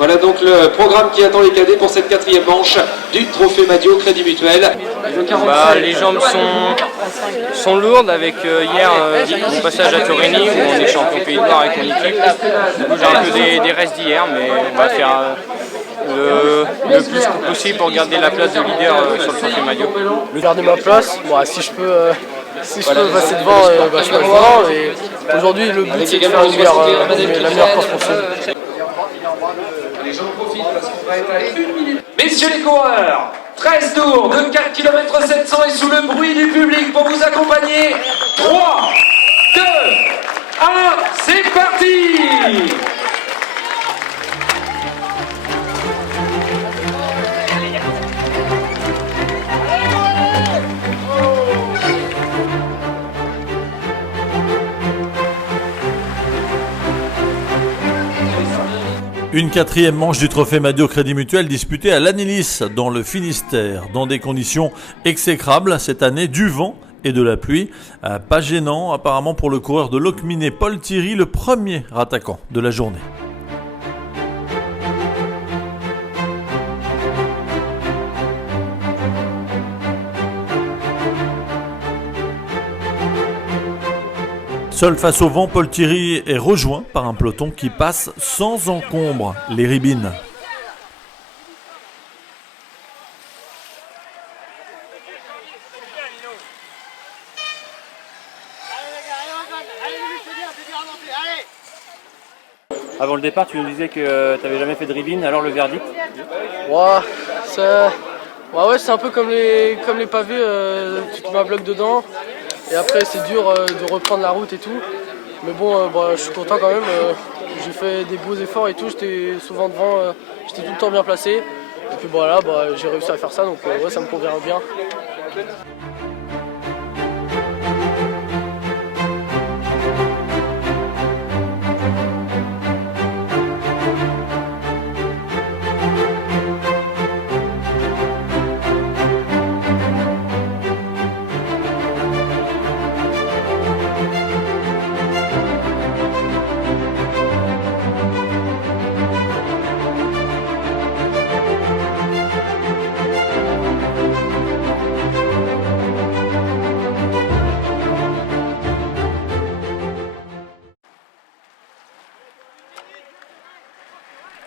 Voilà donc le programme qui attend les cadets pour cette quatrième manche du Trophée Madio Crédit Mutuel. Les jambes sont lourdes avec hier mon passage à Torini où on est champion Pays de Loire avec mon équipe. Du coup, j'ai un peu des restes d'hier, mais on va faire le plus possible pour garder la place de leader sur le Trophée Madio. Garder ma place, si je peux passer devant, je passe devant. Et aujourd'hui, le but c'est de faire la meilleure course possible. Messieurs les coureurs, 13 tours de 4 km 700 et sous le bruit du public pour vous accompagner. 3, 2, 1, c'est parti! Une quatrième manche du Trophée Madio Crédit Mutuel disputée à Lannilis dans le Finistère, dans des conditions exécrables cette année, du vent et de la pluie. Pas gênant apparemment pour le coureur de Locminé Paul Thierry, le premier attaquant de la journée. Seul face au vent, Paul Thierry est rejoint par un peloton qui passe sans encombre les Ribines. Avant le départ, tu nous disais que tu n'avais jamais fait de Ribine, alors le verdict? C'est un peu comme les pavés, tu te mets un bloc dedans. Et après c'est dur de reprendre la route et tout. Mais bon, je suis content quand même. J'ai fait des beaux efforts et tout. J'étais souvent devant, j'étais tout le temps bien placé. Et puis j'ai réussi à faire ça, donc ça me convient bien.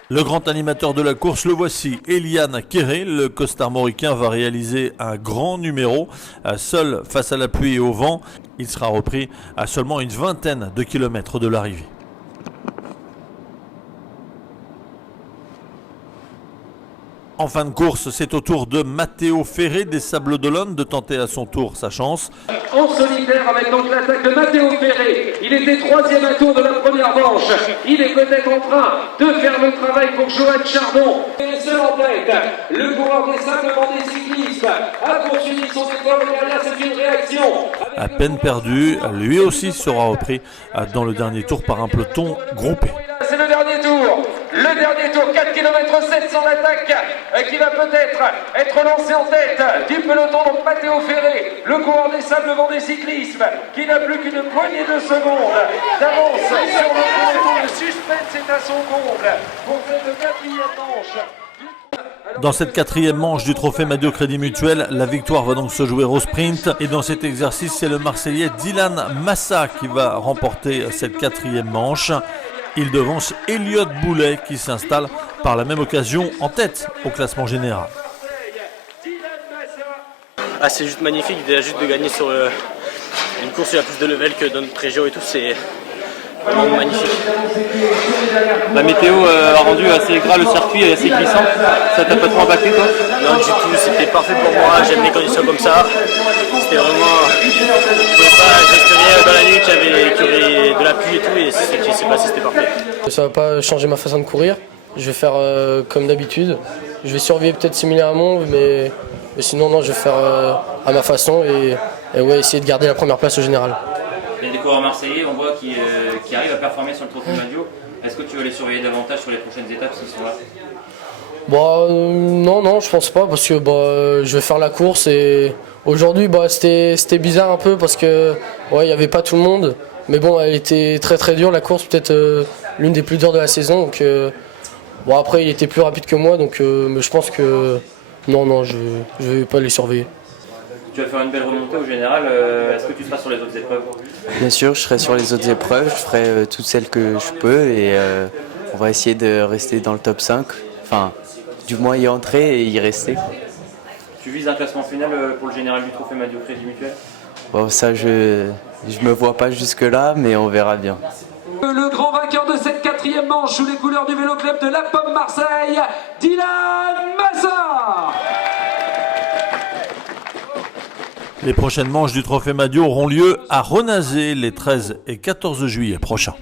Le grand animateur de la course, le voici, Eliane Kéré. Le costarmoricain va réaliser un grand numéro. Seul face à la pluie et au vent, il sera repris à seulement une vingtaine de kilomètres de l'arrivée. En fin de course, c'est au tour de Matteo Ferré des Sables d'Olonne de tenter à son tour sa chance. En solitaire avec donc l'attaque de Matteo Ferré. Il était troisième à tour de la première manche. Il est peut-être en train de faire le travail pour Johan Chardon. Il est seul en tête. Le coureur des simplement des cyclistes a poursuivi son effort et derrière c'est une réaction. À peine perdu, lui aussi sera repris dans le dernier tour par un peloton groupé. C'est le dernier tour. Le dernier tour, 4 km 700 d'attaque qui va peut-être être lancé en tête du peloton. Donc Matteo Ferré, le coureur des Sables des cyclismes, qui n'a plus qu'une poignée de secondes d'avance sur le peloton. Le suspense est à son comble pour cette quatrième manche. Dans cette quatrième manche du Trophée Madio Crédit Mutuel, la victoire va donc se jouer au sprint. Et dans cet exercice, c'est le Marseillais Dylan Massa qui va remporter cette quatrième manche. Il devance Elliott Boulet qui s'installe par la même occasion en tête au classement général. C'est juste magnifique, déjà juste de gagner sur une course où il y a plus de level que dans notre région et tout, c'est vraiment magnifique. La météo a rendu assez gras le circuit et assez glissant. Ça t'a pas trop impacté toi? Non du tout, c'était parfait pour moi, j'aime les conditions comme ça. C'était vraiment... Je pouvais pas gestionner dans la nuit qu'il y avait de la pluie et tout, et ce qui s'est passé c'était parfait. Ça va pas changer ma façon de courir. Je vais faire comme d'habitude. Je vais surveiller peut-être similaire à mon, mais sinon non, je vais faire à ma façon et essayer de garder la première place au général. Il y a des coureurs marseillais, on voit, qui arrivent à performer sur le Trophée Madio. Est-ce que tu vas les surveiller davantage sur les prochaines étapes s'ils sont là? Non, je pense pas parce que je vais faire la course et aujourd'hui c'était bizarre un peu parce que il n'y avait pas tout le monde. Mais bon, elle était très très dure la course, peut-être l'une des plus dures de la saison. Donc Bon après il était plus rapide que moi donc mais je pense que non je vais pas les surveiller. Tu vas faire une belle remontée au général. Est-ce que tu seras sur les autres épreuves? Bien sûr, je serai sur les autres épreuves, je ferai toutes celles que je peux et on va essayer de rester dans le top 5. Enfin, du moins y entrer et y rester. Tu vises un classement final pour le général du trophée Madio Crédit Mutuel? Bon, ça, je me vois pas jusque-là, mais on verra bien. Le grand vainqueur de cette 4e manche sous les couleurs du Vélo Club de La Pomme Marseille, Dylan Massa. Les prochaines manches du Trophée Madio auront lieu à Renazé les 13 et 14 juillet prochains.